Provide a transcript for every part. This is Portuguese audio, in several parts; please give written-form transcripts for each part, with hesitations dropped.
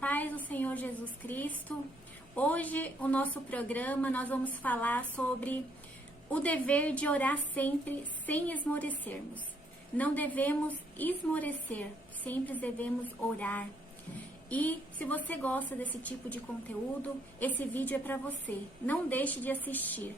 paz do Senhor Jesus Cristo. Hoje, o nosso programa, nós vamos falar sobre o dever de orar sempre sem esmorecermos. Não devemos esmorecer, sempre devemos orar. E se você gosta desse tipo de conteúdo, esse vídeo é para você. Não deixe de assistir,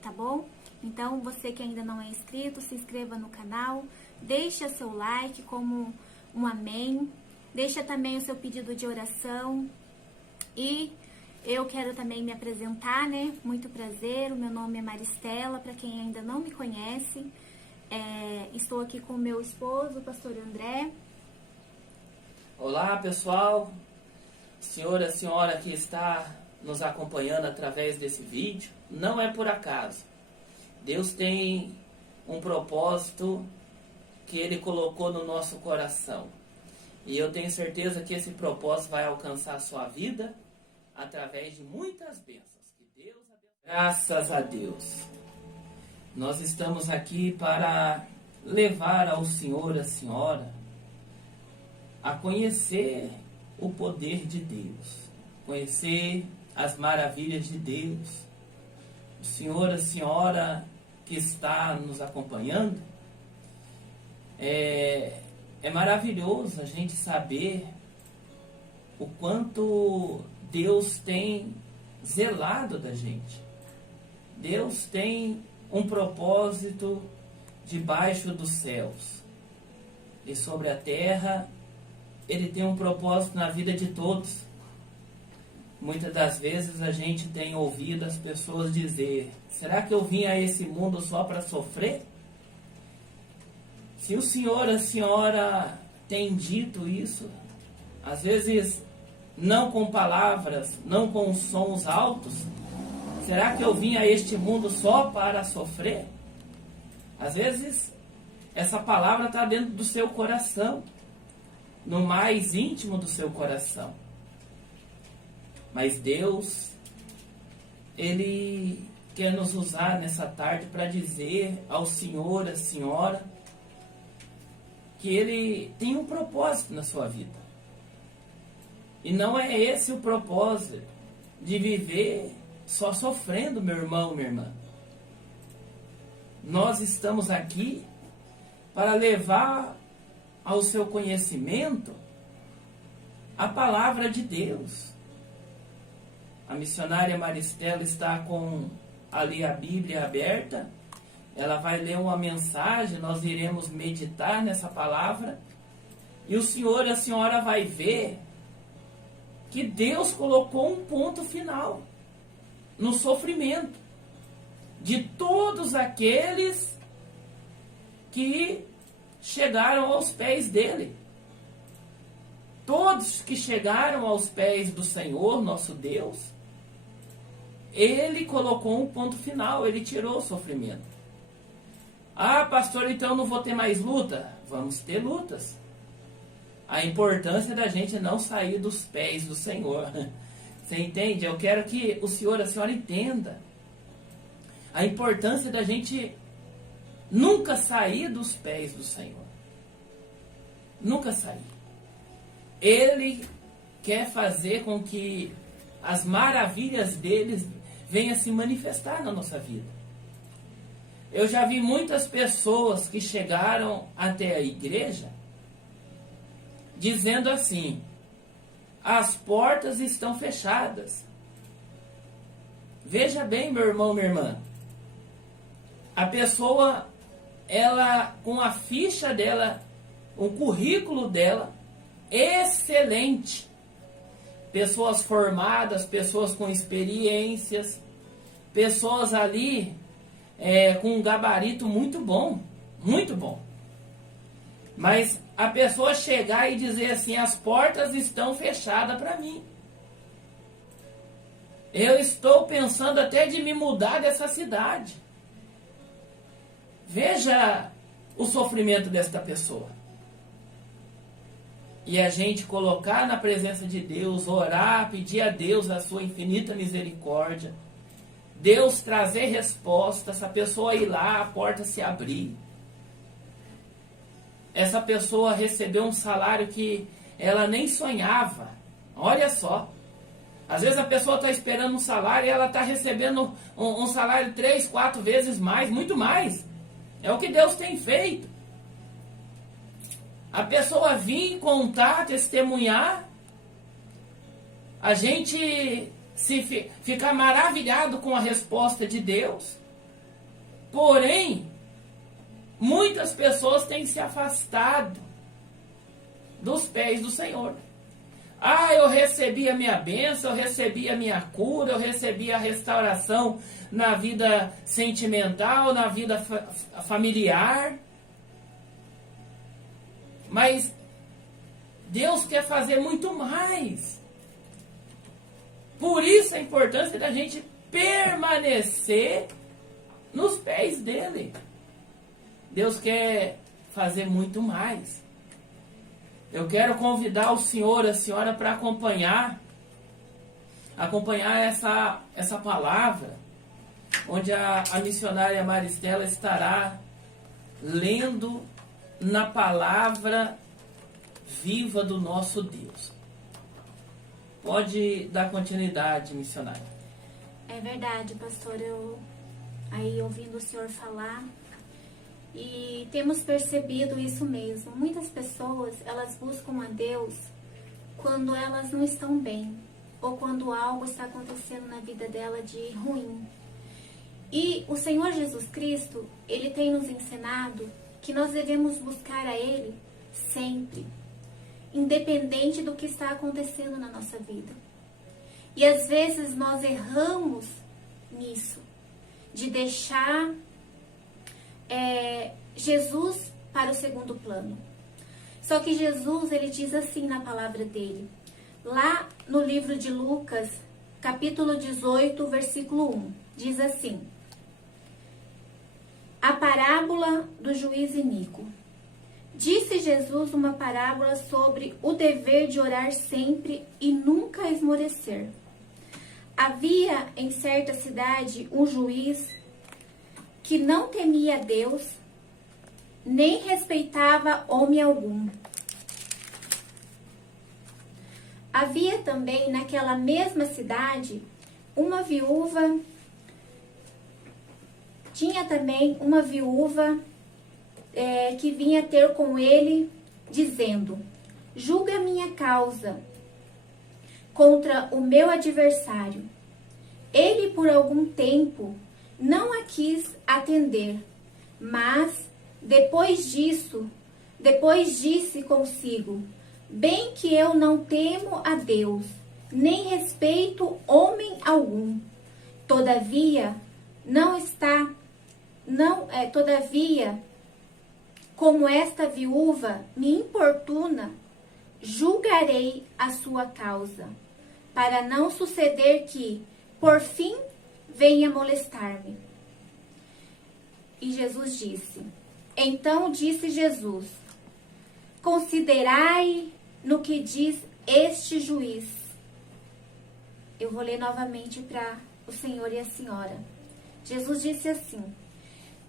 tá bom? Então, você que ainda não é inscrito, se inscreva no canal, deixe seu like como um amém, deixa também o seu pedido de oração. E eu quero também me apresentar, né? Muito prazer, o meu nome é Maristela, para quem ainda não me conhece. Estou aqui com o meu esposo, o pastor André. Olá pessoal, senhora, senhora que está nos acompanhando através desse vídeo, não é por acaso. Deus tem um propósito que Ele colocou no nosso coração. E eu tenho certeza que esse propósito vai alcançar a sua vida através de muitas bênçãos. Que Deus abençoe. Graças a Deus. Nós estamos aqui para levar ao senhor, a senhora, a conhecer o poder de Deus, conhecer as maravilhas de Deus. O senhor, a senhora que está nos acompanhando, é maravilhoso a gente saber o quanto Deus tem zelado da gente. Deus tem um propósito debaixo dos céus e sobre a terra. Ele tem um propósito na vida de todos. Muitas das vezes a gente tem ouvido as pessoas dizer: será que eu vim a esse mundo só para sofrer? Se o senhor, a senhora tem dito isso, às vezes não com palavras, não com sons altos, será que eu vim a este mundo só para sofrer? Às vezes essa palavra está dentro do seu coração, no mais íntimo do seu coração. Mas Deus, Ele quer nos usar nessa tarde para dizer ao senhor, à senhora, que Ele tem um propósito na sua vida. E não é esse o propósito de viver só sofrendo, meu irmão, minha irmã. Nós estamos aqui para levar ao seu conhecimento a palavra de Deus. A missionária Maristela está com ali a Bíblia aberta. Ela vai ler uma mensagem, nós iremos meditar nessa palavra. E o senhor e a senhora vai ver que Deus colocou um ponto final no sofrimento de todos aqueles que chegaram aos pés dele. Todos que chegaram aos pés do Senhor, nosso Deus, Ele colocou um ponto final, Ele tirou o sofrimento. Ah, pastor, então eu não vou ter mais luta? Vamos ter lutas. A importância da gente não sair dos pés do Senhor. Você entende? Eu quero que o senhor, a senhora entenda a importância da gente nunca sair dos pés do Senhor. Nunca sair. Ele quer fazer com que as maravilhas dele venham se manifestar na nossa vida. Eu já vi muitas pessoas que chegaram até a igreja dizendo assim: as portas estão fechadas. Veja bem, meu irmão, minha irmã. A pessoa, ela, com a ficha dela, o currículo dela, excelente. Pessoas formadas, pessoas com experiências, pessoas ali com um gabarito muito bom, muito bom. Mas a pessoa chegar e dizer assim: as portas estão fechadas para mim. Eu estou pensando até de me mudar dessa cidade. Veja o sofrimento desta pessoa. E a gente colocar na presença de Deus, orar, pedir a Deus a sua infinita misericórdia, Deus trazer resposta, essa pessoa ir lá, a porta se abrir. Essa pessoa recebeu um salário que ela nem sonhava. Olha só. Às vezes a pessoa está esperando um salário e ela está recebendo um salário 3, 4 vezes mais, muito mais. É o que Deus tem feito. A pessoa vir contar, testemunhar, a gente ficar maravilhado com a resposta de Deus. Porém, muitas pessoas têm se afastado dos pés do Senhor. Ah, eu recebi a minha bênção, eu recebi a minha cura, eu recebi a restauração na vida sentimental, na vida familiar. Mas Deus quer fazer muito mais. Por isso a importância da gente permanecer nos pés dele. Deus quer fazer muito mais. Eu quero convidar o senhor, a senhora, para acompanhar essa palavra, onde a missionária Maristela estará lendo na palavra viva do nosso Deus. Pode dar continuidade, missionária. É verdade, pastor. Eu aí ouvindo o senhor falar, e temos percebido isso mesmo. Muitas pessoas, elas buscam a Deus quando elas não estão bem, ou quando algo está acontecendo na vida dela de ruim. E o Senhor Jesus Cristo, Ele tem nos ensinado que nós devemos buscar a Ele sempre, independente do que está acontecendo na nossa vida. E às vezes nós erramos nisso, de deixar Jesus para o segundo plano. Só que Jesus, ele diz assim na palavra dele, lá no livro de Lucas, capítulo 18, versículo 1, diz assim: a parábola do juiz iníquo. Disse Jesus uma parábola sobre o dever de orar sempre e nunca esmorecer. Havia em certa cidade um juiz que não temia Deus, nem respeitava homem algum. Havia também naquela mesma cidade uma viúva. Tinha também uma viúva que vinha ter com ele, dizendo: julga minha causa contra o meu adversário. Ele por algum tempo não a quis atender, mas depois disse consigo: bem que eu não temo a Deus, nem respeito homem algum. Todavia, como esta viúva me importuna, julgarei a sua causa, para não suceder que, por fim, venha molestar-me. E Jesus disse: então disse Jesus: considerai no que diz este juiz. Eu vou ler novamente para o senhor e a senhora. Jesus disse assim: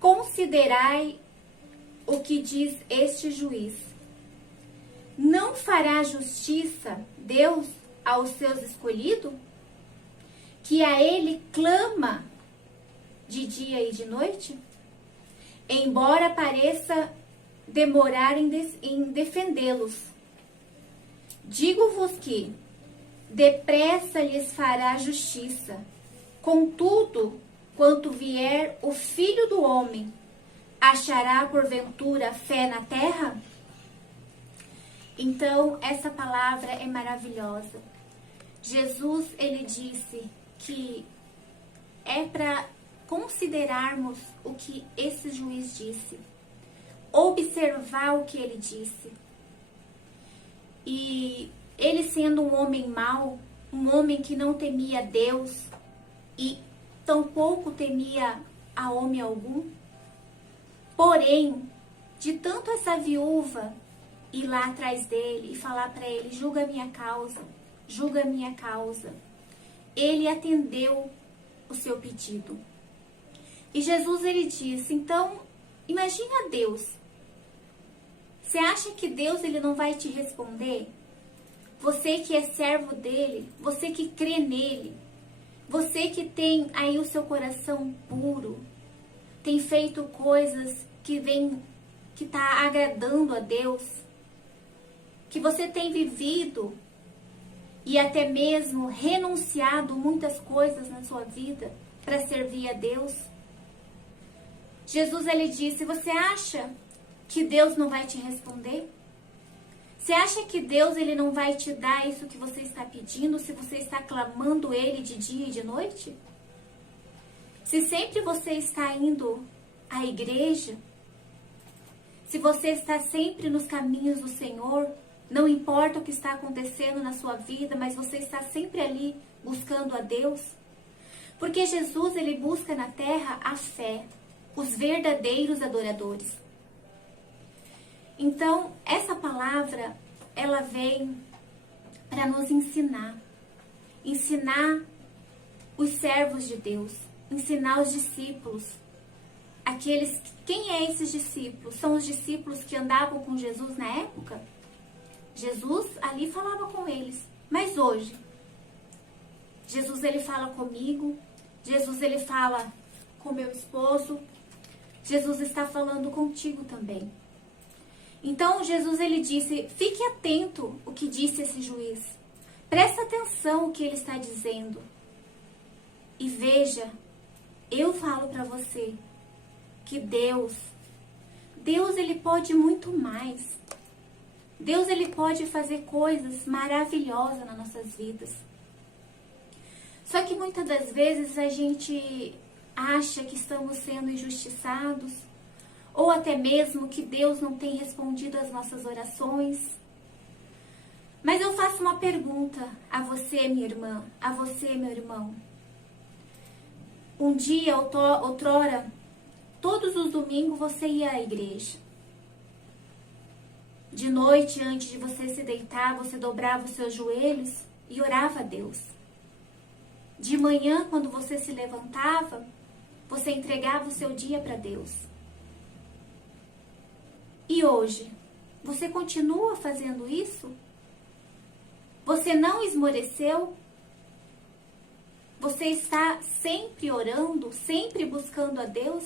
considerai o que diz este juiz. Não fará justiça Deus aos seus escolhidos, que a ele clama de dia e de noite? Embora pareça demorar em defendê-los. Digo-vos que depressa lhes fará justiça. Contudo, quanto vier o Filho do Homem, achará porventura fé na terra? Então, essa palavra é maravilhosa. Jesus, ele disse que é para considerarmos o que esse juiz disse, observar o que ele disse. E ele sendo um homem mau, um homem que não temia Deus e tampouco temia a homem algum, porém, de tanto essa viúva ir lá atrás dele e falar para ele: julga a minha causa, julga a minha causa, ele atendeu o seu pedido. E Jesus, ele disse: então, imagina Deus. Você acha que Deus, ele não vai te responder? você que é servo dele, você que crê nele, você que tem aí o seu coração puro, tem feito coisas que tá agradando a Deus, que você tem vivido e até mesmo renunciado muitas coisas na sua vida para servir a Deus. Jesus, ele disse: você acha que Deus não vai te responder? Você acha que Deus, ele não vai te dar isso que você está pedindo se você está clamando ele de dia e de noite? Se sempre você está indo à igreja, se você está sempre nos caminhos do Senhor, não importa o que está acontecendo na sua vida, mas você está sempre ali buscando a Deus. Porque Jesus, ele busca na terra a fé, os verdadeiros adoradores. Então, essa palavra, ela vem para nos ensinar os servos de Deus, ensinar os discípulos, quem é esses discípulos? São os discípulos que andavam com Jesus na época? Jesus ali falava com eles, mas hoje, Jesus, ele fala comigo, Jesus, ele fala com meu esposo, Jesus está falando contigo também. Então, Jesus, ele disse: fique atento o que disse esse juiz. Presta atenção o que ele está dizendo. E veja, eu falo para você que Deus, ele pode muito mais. Deus, ele pode fazer coisas maravilhosas nas nossas vidas. Só que muitas das vezes a gente acha que estamos sendo injustiçados, ou até mesmo que Deus não tem respondido às nossas orações. Mas eu faço uma pergunta a você, minha irmã, a você, meu irmão. Um dia, outrora, todos os domingos você ia à igreja. De noite, antes de você se deitar, você dobrava os seus joelhos e orava a Deus. De manhã, quando você se levantava, você entregava o seu dia para Deus. E hoje, você continua fazendo isso? Você não esmoreceu? Você está sempre orando, sempre buscando a Deus?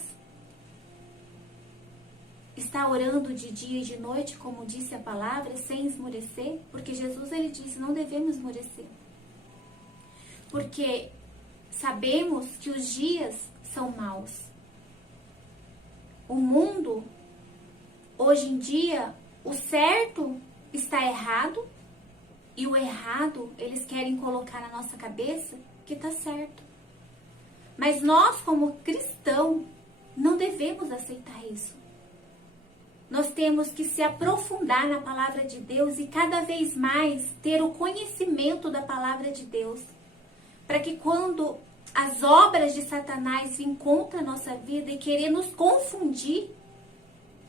Está orando de dia e de noite, como disse a palavra, sem esmorecer? Porque Jesus, ele disse: não devemos esmorecer. Porque sabemos que os dias são maus. O mundo, hoje em dia, o certo está errado e o errado eles querem colocar na nossa cabeça que está certo. Mas nós, como cristãos, não devemos aceitar isso. Nós temos que se aprofundar na palavra de Deus e cada vez mais ter o conhecimento da palavra de Deus, para que quando as obras de Satanás vêm contra a nossa vida e querer nos confundir,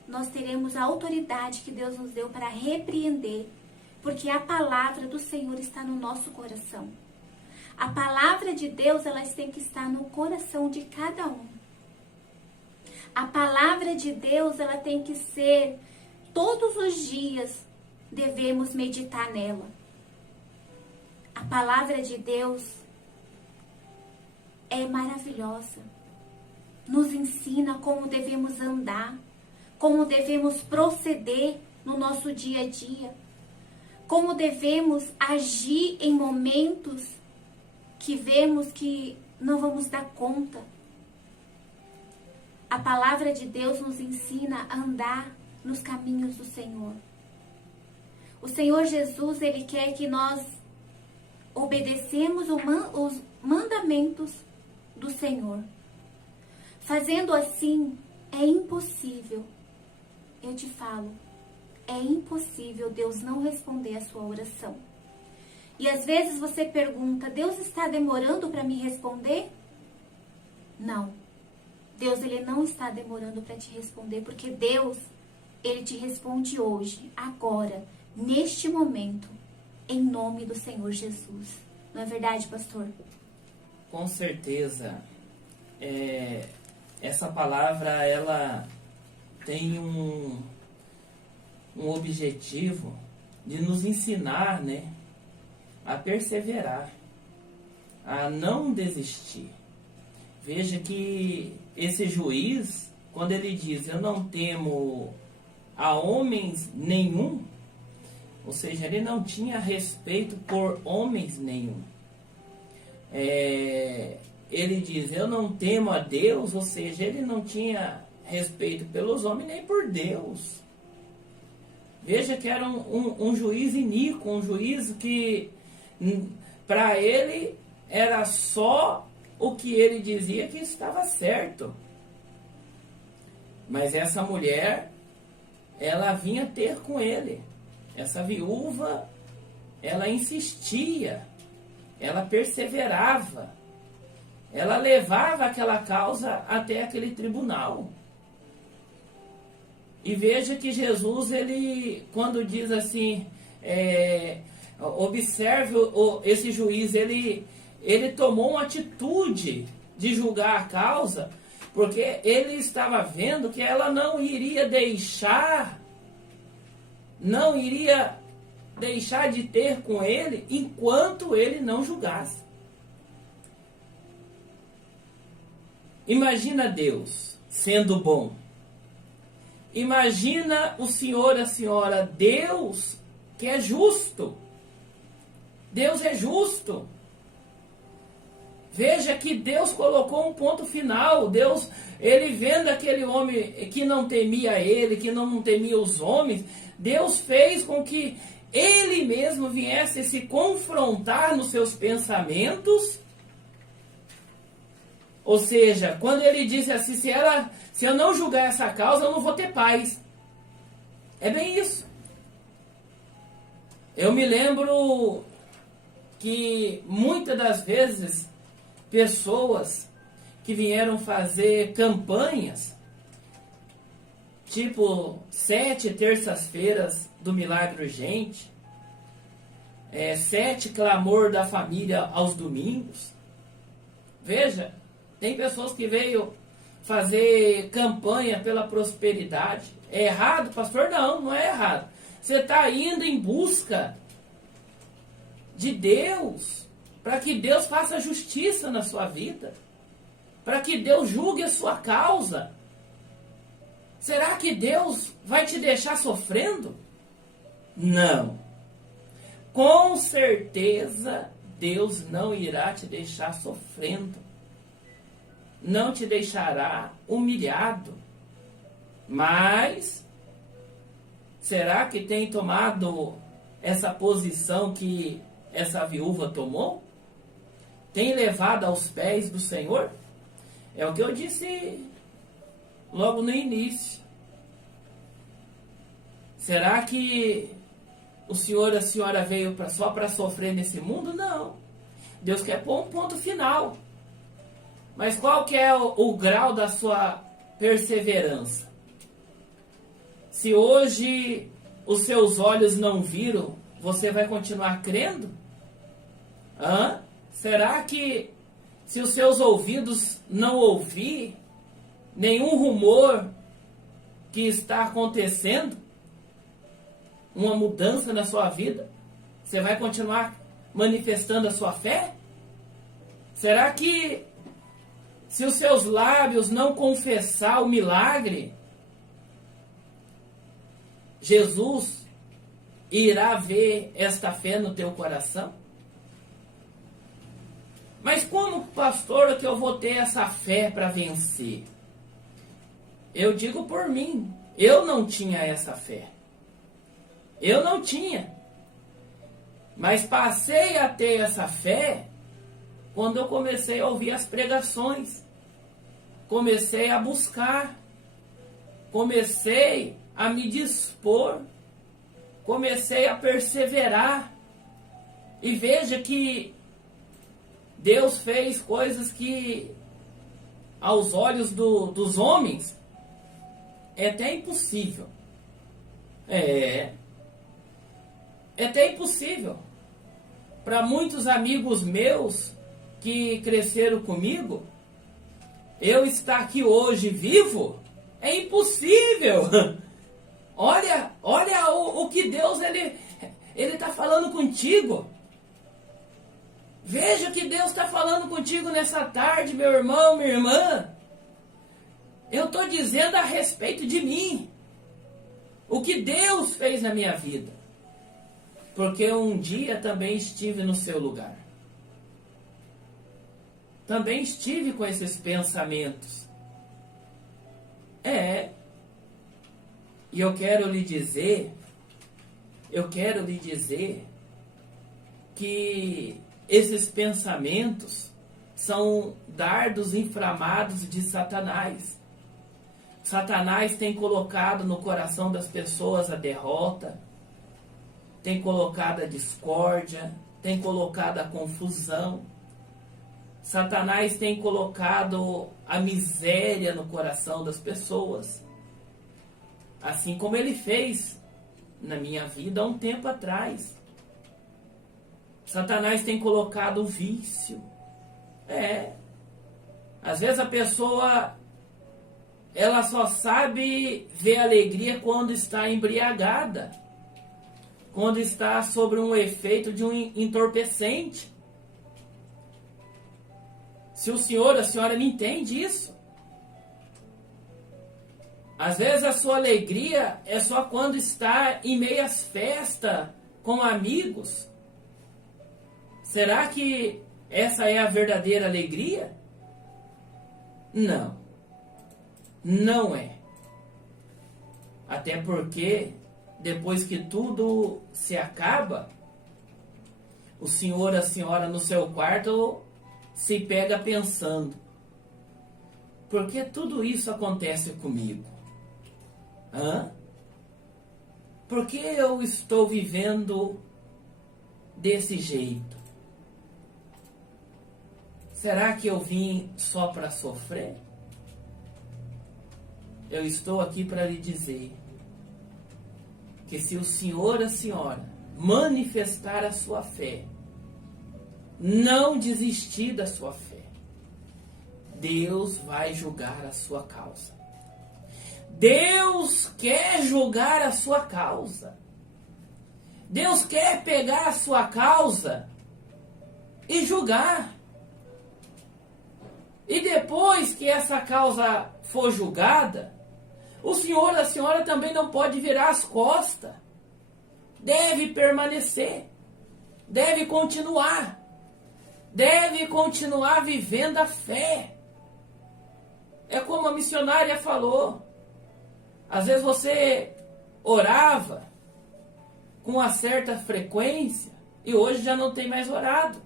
nós teremos a autoridade que Deus nos deu para repreender, porque a palavra do Senhor está no nosso coração. A palavra de Deus, ela tem que estar no coração de cada um. A palavra de Deus, ela tem que ser, todos os dias, devemos meditar nela. A palavra de Deus é maravilhosa. Nos ensina como devemos andar, como devemos proceder no nosso dia a dia, como devemos agir em momentos que vemos que não vamos dar conta. A palavra de Deus nos ensina a andar nos caminhos do Senhor. O Senhor Jesus, ele quer que nós obedecemos os mandamentos do Senhor. Fazendo assim, é impossível, eu te falo, é impossível Deus não responder a sua oração. E às vezes você pergunta: Deus está demorando para me responder? Não. Deus, ele não está demorando para te responder, porque Deus, ele te responde hoje, agora, neste momento, em nome do Senhor Jesus. Não é verdade, pastor? Com certeza. Essa palavra, ela tem um objetivo de nos ensinar, né, a perseverar, a não desistir. Veja que esse juiz, quando ele diz, eu não temo a homens nenhum, ou seja, ele não tinha respeito por homens nenhum. Ele diz, eu não temo a Deus, ou seja, ele não tinha respeito pelos homens nem por Deus. Veja que era um juiz iníquo, um juiz que para ele era só o que ele dizia que estava certo. Mas essa mulher, ela vinha ter com ele. Essa viúva, ela insistia, ela perseverava, ela levava aquela causa até aquele tribunal. E veja que Jesus, ele, quando diz assim, observe esse juiz, ele tomou uma atitude de julgar a causa, porque ele estava vendo que ela não iria deixar de ter com ele enquanto ele não julgasse. Imagina Deus sendo bom. Imagina o senhor, a senhora, Deus que é justo. Deus é justo. Veja que Deus colocou um ponto final. Deus, ele vendo aquele homem que não temia ele, que não temia os homens, Deus fez com que ele mesmo viesse se confrontar nos seus pensamentos. Ou seja, quando ele disse assim, se eu não julgar essa causa, eu não vou ter paz. É bem isso. Eu me lembro que muitas das vezes pessoas que vieram fazer campanhas, tipo 7 terças-feiras do milagre urgente, 7 clamor da família aos domingos. Veja, tem pessoas que veio fazer campanha pela prosperidade. É errado, pastor? Não, não é errado. Você está indo em busca de Deus, para que Deus faça justiça na sua vida, para que Deus julgue a sua causa. Será que Deus vai te deixar sofrendo? Não. Com certeza, Deus não irá te deixar sofrendo. Não te deixará humilhado. Mas, será que tem tomado essa posição que essa viúva tomou? Tem levado aos pés do Senhor? É o que eu disse logo no início. Será que o senhor e a senhora veio só para sofrer nesse mundo? Não. Deus quer pôr um ponto final. Mas qual que é o grau da sua perseverança? Se hoje os seus olhos não viram, você vai continuar crendo? Será que se os seus ouvidos não ouvir nenhum rumor que está acontecendo, uma mudança na sua vida, você vai continuar manifestando a sua fé? Será que se os seus lábios não confessar o milagre, Jesus irá ver esta fé no teu coração? Mas como, pastor, que eu vou ter essa fé para vencer? Eu digo por mim, eu não tinha essa fé. Eu não tinha. Mas passei a ter essa fé quando eu comecei a ouvir as pregações. Comecei a buscar. Comecei a me dispor. Comecei a perseverar. E veja que Deus fez coisas que, aos olhos dos homens, é até impossível. É até impossível. Para muitos amigos meus que cresceram comigo, eu estar aqui hoje vivo é impossível. Olha o que Deus ele está falando contigo. Veja o que Deus está falando contigo nessa tarde, meu irmão, minha irmã. Eu estou dizendo a respeito de mim. O que Deus fez na minha vida. Porque um dia também estive no seu lugar. Também estive com esses pensamentos. E eu quero lhe dizer que esses pensamentos são dardos inflamados de Satanás. Satanás tem colocado no coração das pessoas a derrota, tem colocado a discórdia, tem colocado a confusão. Satanás tem colocado a miséria no coração das pessoas. Assim como ele fez na minha vida há um tempo atrás. Satanás tem colocado o vício. Às vezes a pessoa, ela só sabe ver alegria quando está embriagada. Quando está sob um efeito de um entorpecente. Se o senhor, a senhora não entende isso. Às vezes a sua alegria é só quando está em meias festas com amigos. Será que essa é a verdadeira alegria? Não. Não é. Até porque depois que tudo se acaba, o senhor, a senhora no seu quarto se pega pensando: por que tudo isso acontece comigo? Por que eu estou vivendo desse jeito? Será que eu vim só para sofrer? Eu estou aqui para lhe dizer que se o senhor, a senhora, manifestar a sua fé, não desistir da sua fé, Deus vai julgar a sua causa. Deus quer julgar a sua causa. Deus quer pegar a sua causa e julgar. E depois que essa causa for julgada, o senhor, a senhora também não pode virar as costas. Deve permanecer. Deve continuar. Deve continuar vivendo a fé. É como a missionária falou. Às vezes você orava com uma certa frequência e hoje já não tem mais orado.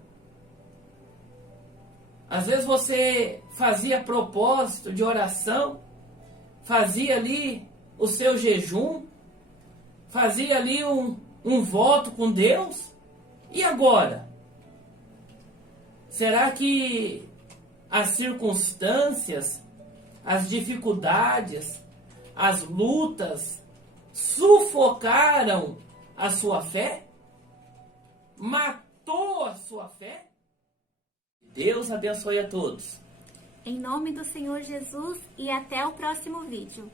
Às vezes você fazia propósito de oração, fazia ali o seu jejum, fazia ali um voto com Deus. E agora? Será que as circunstâncias, as dificuldades, as lutas sufocaram a sua fé? Matou a sua fé? Deus abençoe a todos. Em nome do Senhor Jesus e até o próximo vídeo.